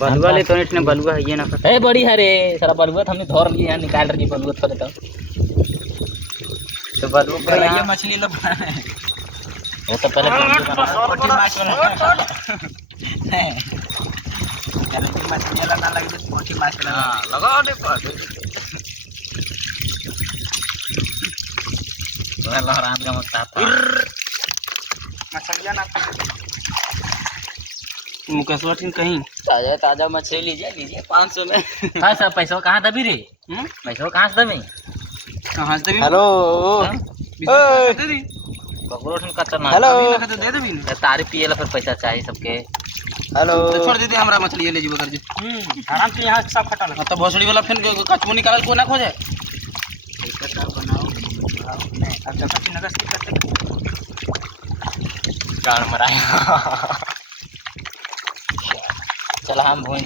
बलुआ ले तो इतने बलुआ है ये ना ए बड़ी है रे सारा बलुआ तो हमने धर लिया निकाल रही बलुआ थोड़े तो बलुआ पर ये यहाँ मछली लोग वो तो पहले छोटी माछ वाला मछली वाला ना लगे छोटी माछ वाला हां लगाओ दे पर लहरान का मत आता मछलियां ना मुकेशवा टीम कहीं ताजा ताजा मछली लीजिए लीजिए 500 में हां सर पैसा कहां दबी रे पैसा कहां से दबी कहां से दबी हेलो दे दी बगरोट में कच्चा ना हेलो तो दे देबी ना तारी पिएला फिर पैसा चाहिए सबके हेलो तो छोड़ दे हमरा मछली ले जीव कर जी आराम से यहां सब खटा लगा तो भोसड़ी वाला फिर कचमो निकाल को ना खोजे पैसा बनाओ अच्छा कच्ची नगस की करते गाड़ मराया चल हम भूल